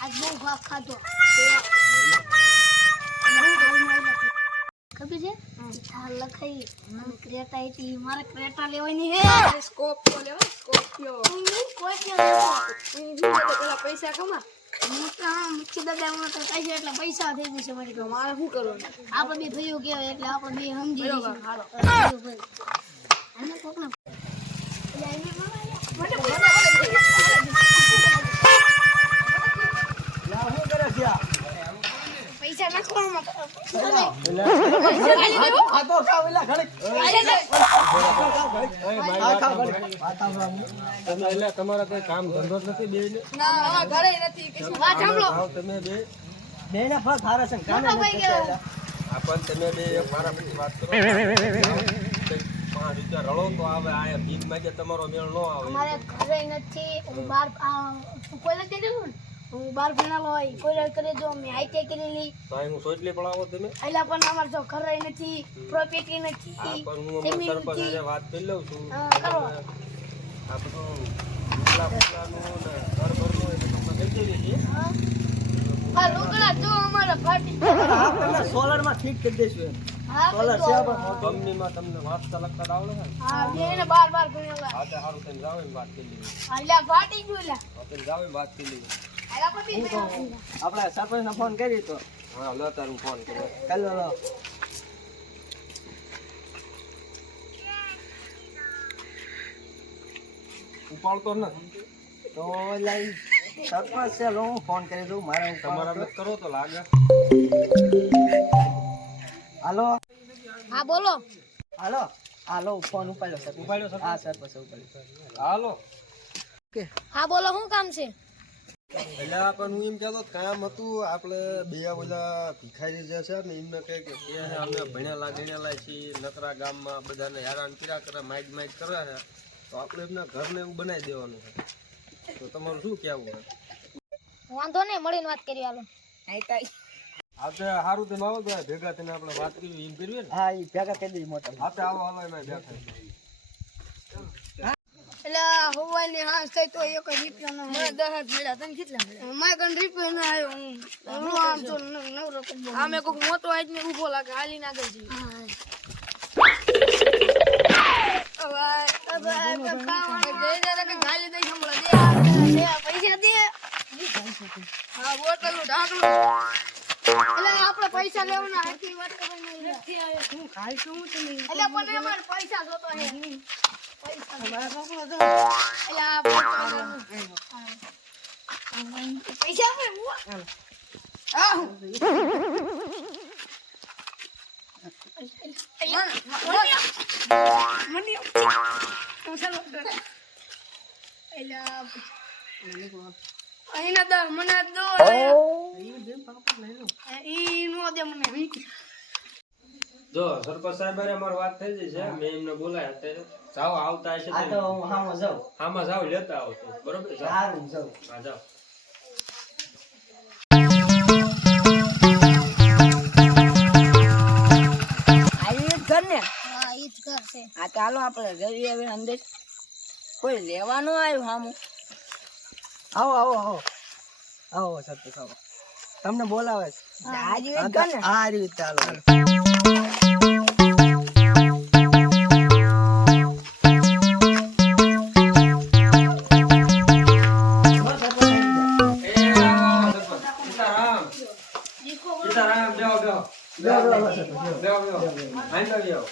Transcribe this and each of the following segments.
આજ બહુ ભાગ ખાધો ખબર છે થાર લખાઈ અને ક્રેટા હતી મારે ક્રેટા લેવાની હે સ્કોર્પિયો લેવો સ્કોર્પિયો પેલા પૈસા કમા મુખ્ય દાદા માં તો પૈસા એટલે પૈસા થઈ જશે મારી પાસે. મારે શું કરવાનું આપણે બે ભાઈઓ કહેવાય એટલે આપણે બે સમજી બરોબર, જઈશું. હાલો. આને કોકના પૈસા નાખવામાં તમારા કઈ કામ ધંધો જ નથી બે ના અમારા ઘરે નથી કશું વાત સાંભળો તમે બે મોટા ભાઈ કહેવાય. આપણ તમે બે મારા પછી વાત કરો 5 રૂપિયા રળો તો આવે આ ભીખ માંગે તમારો મેળ ન આવે અમારે ઘરે નથી હું બાર કોઈ નથી દેવું ને હું બાર ભણેલો હોય કોઈ કરે જો મેં આઈટી કરેલી તો અહીં હું સોચલી પડાવો તમે એટલે પણ અમારે જો ઘરે નથી પ્રોપર્ટી આ નથી પણ હું જમીન સરપંચ નથી. હારે વાત કરી લઉં છું હા, કરો. આ બધું બુકલાનું ને ઘર ભરનું એટલે તમને કહી દેવી છીએ હા લુગડા જો અમારે ફાટી સોલર માં ફિટ કરી દઈશું હા સોલર બધું છે આવે. કંપનીમાં તમને વાંચતા લખતા આવડે છે ને હા બેને બાર ભણેલા હા તો સારું તમે જાઓ ને વાત કરી લઈએ એટલે ફાટી ગયું એટલે તમે જાઓ ને વાત કરી લઈએ આલા પછી આપણે સરપંચ ને ફોન કરી તો હા લો તારું ફોન કર્યો કાલે લો ઉપાડતો નથી તો લઈ સરપંચ છે લો હું ફોન કરી દઉં મારે તમારા મત કરો તો લાગે હાલો હા બોલો હાલો હાલો ફોન ઉપાડ્યો સર ઉપાડ્યો સર? હા સરપંચ ઉપાડ્યો હાલો હા બોલો શું કામ છે એટલે પણ હું એમ કહેતો કામ હતું આપણે બે ઓલા ભિખારી જે છે ને એમને કહે કે અમે ભણેલા ગણેલા છીએ નકરા ગામમાં બધાને હેરાન કર્યા કરે માઇક કરે છે તો આપણે એમના ઘરને એવું બનાવી દેવાનું છે તો તમારું શું કહેવું છે વાંધો નહીં મળીને વાત કરી હાલો આપણે સારું તેમ આવો તો ભેગા થઈને આપણે વાત કરવી એમ કરવી ને હા એ ભેગા કરી દઈ મોટા આપણે આવો હાલો એમાં બેઠા એટલે હોવાની હાંસ થઈ તો એક રૂપિયા નો મને 10 મળ્યા તને કેટલા મળ્યા મારે કણ રૂપિયા ના આવ્યો હું આમ તો નવરો કરી દઉં. આમે કોક મોટો આદમી ઊભો લાગે હાલીને આગળ જઈએ હા. હવે હવે કાકા જઈ દાદા કે ગાલી દઈ સંભળા દે પૈસા દે હા બોટલું ઢાંકણું એટલે આપણે પૈસા લેવાના હાથી વાત કરવાની નથી આવે હું ખાઈ છું તમે એટલે પણ અમારે પૈસા જોતો હે પૈસા મારા પકડો તો એટલે આ પૈસા આપે હું આ મને હું ચાલો એટલે અહીંના દર મને દો ઈ નો દે મને જો સરપંચ સાહેબ હારે અમારી વાત થઈ ગઈ છે મેં એમને બોલાયા અત્યારે જાઓ આવતા હશે આ તો હું હામાં જાઉં આમાં જાઓ લેતા આવો તો બરોબર જાઓ સારું જાઉં હા જાઓ આવી ઘર ને હા ઈ જ ઘર છે આ ચાલો આપણે જઈએ હવે અંદર કોઈ લેવાનું આવ્યું હામું આવો આવો આવો આવો સરપંચ આવો તમને બોલાવે છે આજે હા, ઘર ને આ રીતે ચાલો સીતારામ સીતારામ બેહો બેહો બેહો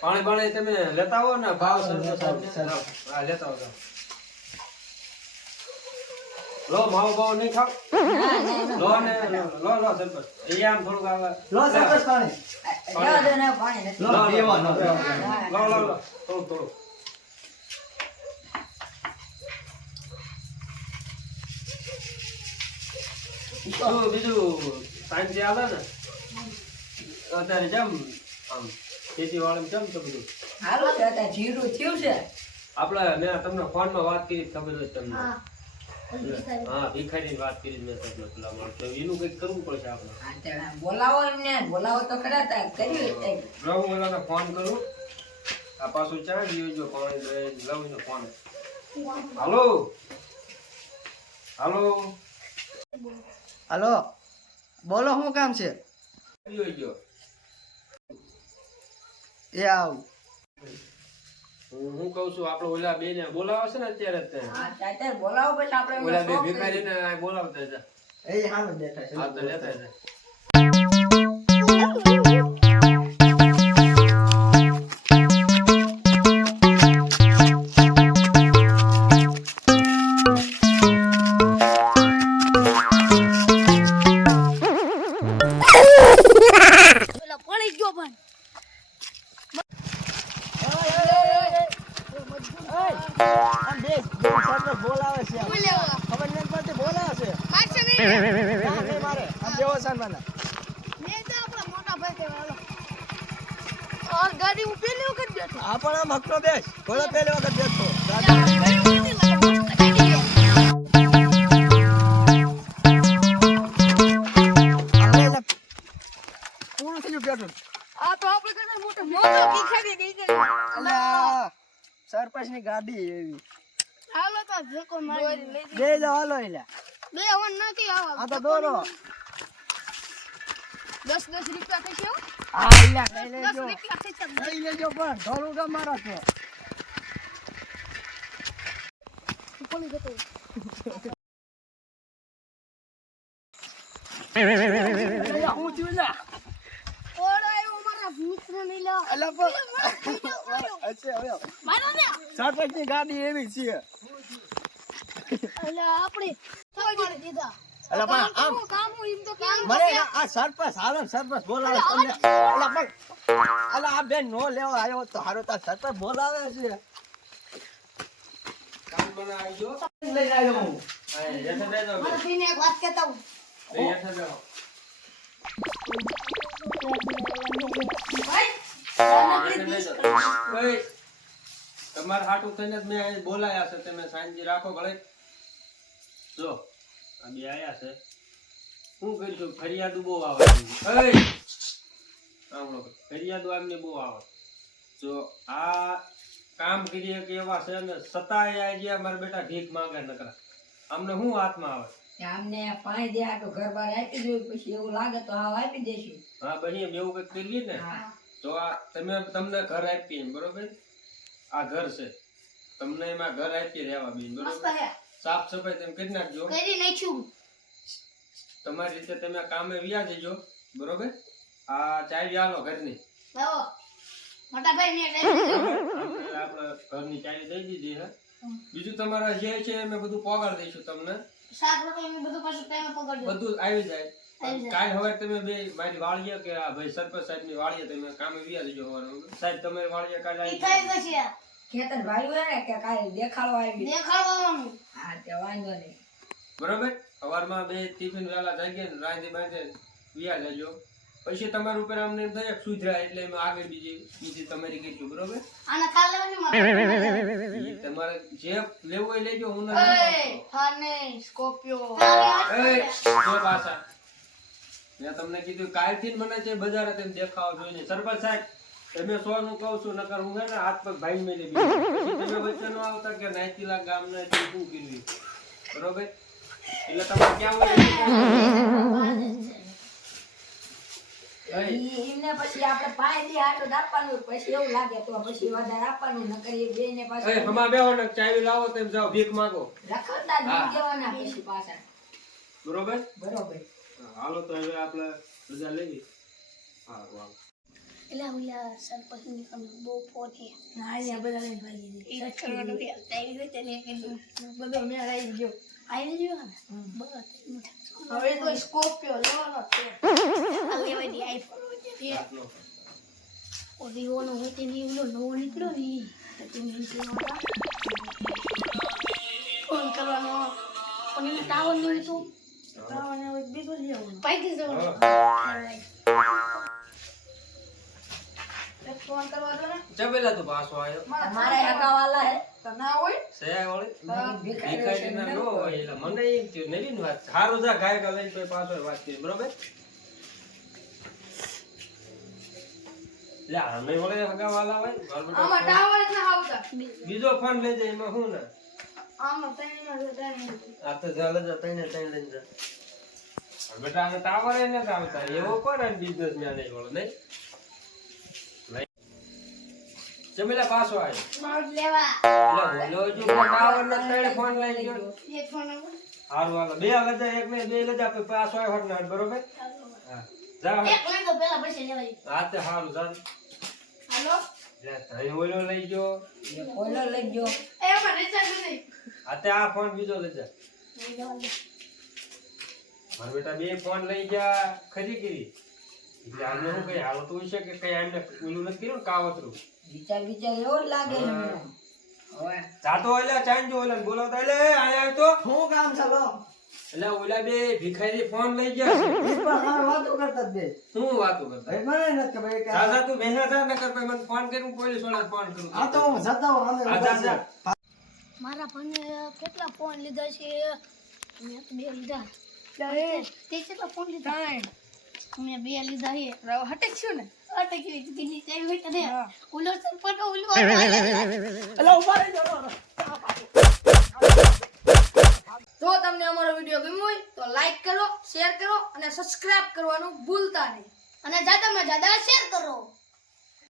પાણી પાણી તમે લેતા આવો ને ભાવ હા લેતા આવો લો માવો બાવો નહીં ખાવ લો ને લો સરપંચ એ આમ થોડુંક આવે લો સરપંચ પાણી લો પીવાનો લો થોડું બીજું સાંજે આવે ને અત્યારે જેમ આમ ખેતી વાળા કેમ તો બધું હાલો દાદા જીરું થયું છે આપડે મેં તમને ફોન માં વાત કરી ખબર હોય તમને હા હા ભિખારી વાત કરી મેં તમને પેલા માણસ એનું કઈક કરવું પડશે આપણે બોલાવો એમને બોલાવો તો ખરા તા કર્યું હું ઓલાને ફોન કરું આ પાછું ચા જો પાણી લઉં ફોન હાલો હાલો હાલો બોલો શું કામ છે જોઈ ગયો એ આવ હું કહું છું આપણે ઓલા બે ને બોલાવે છે ને અત્યારે જ તે. હા ચાચા બોલાવો પછી આપણે ઓલા બે શોખ ભિખારીને આ બોલાવતા હતા. એ હાલ બેઠા છે હા તો લેતા હતા. પેલા પડી ગયો પણ આમ બેસ સરપંચ બોલાવે છે આમ. બોલ્યા ખબર નથી પડતી બોલાવે છે મારશે નહીં ના નહીં મારે આમ બેવો સન્માન મેં તો આપણા મોટા ભાઈ કહેવાય ઓર ગાડી હું પેલી વખત બેઠો આ પણ આમ હકનો બેસ બોલો પહેલી વખત બેઠો પૂરું થઈ ગયું બેઠું આ તો આપણે કરતા મોટો મોટો ભિખારી ગઈ છે અલ્યા સરપંચ ની ગાડી એવી હાલો તો ધક્કો મારી લઈ બે જાઓ હાલો એલા બે હવન નથી આવા આ તો દોરો 10 રૂપિયા થશે હો હા એલા લઈ 10 લેજો રૂપિયા થશે લઈ લેજો પણ ધોરું કામ મારો છો કોની જતો અલ્યા હું છું લા ઓરાયો મારા મિત્ર ને લા અલ્યા પણ અચ્છા હવે મારો ને સરપંચ ની ગાડી એવી છે અલા આપણે થોડી દીધા અલ્યા પણ આમ કામ હોય એમ તો કામ મને આ સરપંચ હાલો ને સરપંચ બોલાવે તમને અલ્યા પણ અલ્યા આ બેન નો લેવા આવ્યો તો હારો તાર સરપંચ બોલાવે છે કામ બના આવી ગયો. લઈને આવ્યો હું હા, હેઠળ બેસો બે. મારા ભાઈને એક વાત કહેતા હું બે હેઠળ બેસો. ભાઈ હેઠળ બેસો. ઓય, તમારા હાટું થઈને જ મેં અહીં બોલાયા છે તમે શાંતિ રાખો ભલે. જો આ બે આયા છે શું કરીશું ફરિયાદ બહુ આવે ઓય, સાંભળો, ફરિયાદ એમને બહુ આવે જો આ કામ કરીએ કે એવા છે ને સતાય આવી ગયા મારા બેટા ભીખ માંગે નકરા અમને શું હાથમાં આવે આમને પાણી દે આટલું ઘર બાર આપી દઉં પછી એવું લાગે તો હાવ આપી દેશું હા બની એમ એવું કંઈક કરીએ ને હા તો આ તમને ઘર આપીએ એમ બરોબર આ ઘર છે તમને એમાં ઘર આપીએ રહેવા બેન મસ્ત બરોબર હે સાફ સફાઈ તમે કરી નાખજો કરી નાખ્યું તમારી રીતે તમે કામે વ્યા જજો બરોબર આ ચાવી આલો ઘરની આવો મોટા ભાઈ ને આપણે ઘરની ચાવી દઈ દીધી હે બીજું તમારા જે છે અમે બધું પગાર દઈશું તમને શાક રોટલી ને બધું પાછું ટાઈમે પકડજો બધું આવી જાય આવી જાય. કાલ હવે તમે બે મારી વાળીએ કે આ ભાઈ સરપંચ સાહેબ ની વાળીએ તમે કામે વ્યા જજો હવારે સાહેબ તમારી વાળીએ કાલે ઈ આવી થઈ જાય. જશે ખેતર ભાઈ હોય ને કે કાંઈ દેખાડવા આવી દેખાડવાનું હા તે વાંધો નહીં બરોબર સવારમાં બે ટિફિન વેલા જાગીએ ને રાંધી બાંધે વ્યા જજો પછી તમારા ઉપર અમને એમ થાય કે સુધરા એટલે એમાં આગળ બીજી તમારી કીધું બરોબર આના કાલ લેવાની મારે ઈ તમારે જે લેવું હોય લેજો હું ના થાને સ્કોર્પિયો જો પાછા મેં તમને કીધું કાલથી જ મને છે બજારે તેમ દેખાવ જોઈને સરપંચ સાહેબ તમે 100 નું કહું છું નકર હું હે ને હાથ પગ ભાઈ મેલી બીજું તમે વચ્ચે નો આવતા કે નાઈતીલા ગામને શું કીધું બરોબર એટલે તમારે ક્યાં હોય એમને પછી આપણે પાણી દે આટલું આપવાનું પછી એવું લાગે તો પછી વધારે આપવાનું નકર એ બે ને પાછું હમા બેહો ને ચાવી લાવો તેમ જાઓ ભીખ માંગો રખડતા જ હા. નહીં દેવાના પછી પાછા બરોબર બરોબર હાલો તો હવે આપણે રજા લેવી હા વાહ એલા ઓલા સરપંચ ની કમે બહુ ફોન હે ના અહીંયા બધા લઈને ભાગી દીધી. ઈ કરવાનો રે તાઈ હોય તેને કીધું બધો મેળ આવી ગયો આવી ગયો ને બસ હવે તો સ્કોર્પિયો લેવાનો છે આ લેવાની આઈફોન હોય આટલો. ઓલી ઓનો હોય તે ની ઓલો નવો નીકળ્યો ને ઈ તો તમે એમ કહેવા ફોન કરવાનો પણ એને ટાવર ન હોય તો તાવને હવે બીજો જ લેવાનો પાકી જવાનું હા. એક ફોન કરવા દો ને જબેલા તું પાછો આવ્યો તમારે હગાવાલા હે તો ના હોય સયા વાળી ભિખારી ભિખારીના ન હોય એટલે મને એમ થયું નવી ને વાત સારું જા ગાય કા લઈને તો પાછો વાત કરી બરોબર લે અમે વળે હગાવાલા હોય આમાં ટાવર જ ના આવતા બીજો ફોન લેજે એમાં શું ને આમાં ત્રણમાં જતા નહીં આ તો ચાલે જા તઈને લઈને જા બેટા આને ટાવર એ નથી આવતા એવો કોણ બિઝનેસમેન એ વાળો નહીં જમીલા પાછો આવ્યો બાર લેવા એટલે બોલો જો ટાવર ને તળે ફોન લઈ ગયો એક ફોન આપો હારું હાલો બે લજા એક ને બે લજા પછી પાછો આવ્યો હટના બરોબર હા જા એક લઈ દો પેલા પછી લેવાય હા તે હારું જા હાલો લે તઈ ઓલો લઈ ગયો ઓલો લઈ ગયો એ માં રિચાર્જ નથી આ તે આ ફોન બીજો લજા લઈ જવા મારા બેટા બે ફોન લઈ ગયા ખરી કરી એટલે આને હું કઈ હાલત હોય છે કે કઈ આને ઓલું નથી કર્યું ને કાવતરું વિચાર એવો જ લાગે છે મને. હવે જાતો એટલે ચાંજો ઓલા બોલાવતા એટલે આયા તો શું કામ છે લો એટલે ઓલા બે ભિખારી ફોન લઈ ગયા છે. ઈ પણ હાર વાતો કરતા જ બે શું વાતો કરતા ભાઈ મને નથી ખબર કે દાદા તું બેહા જા નકર પછી મને ફોન કરીને પોલીસ વાળા ફોન કરું આ તો હું જતા હું અમે આ જા, જા. મારા ભાઈને કેટલા ફોન લીધા છે મેં તો બે લીધા તે કેટલા ફોન લીધા મેં બે લીધા છે હટક છું ને હટક દીદી તે બેટા ને ઉલો સરપટ ઉલો એટલે ઉભા રહી જાઓ જો તમને અમારો વિડિયો ગમ્યો હોય તો લાઈક કરો શેર કરો અને સબસ્ક્રાઇબ કરવાનું ભૂલતા નહીં અને જ્યાદામાં જ્યાદા શેર કરો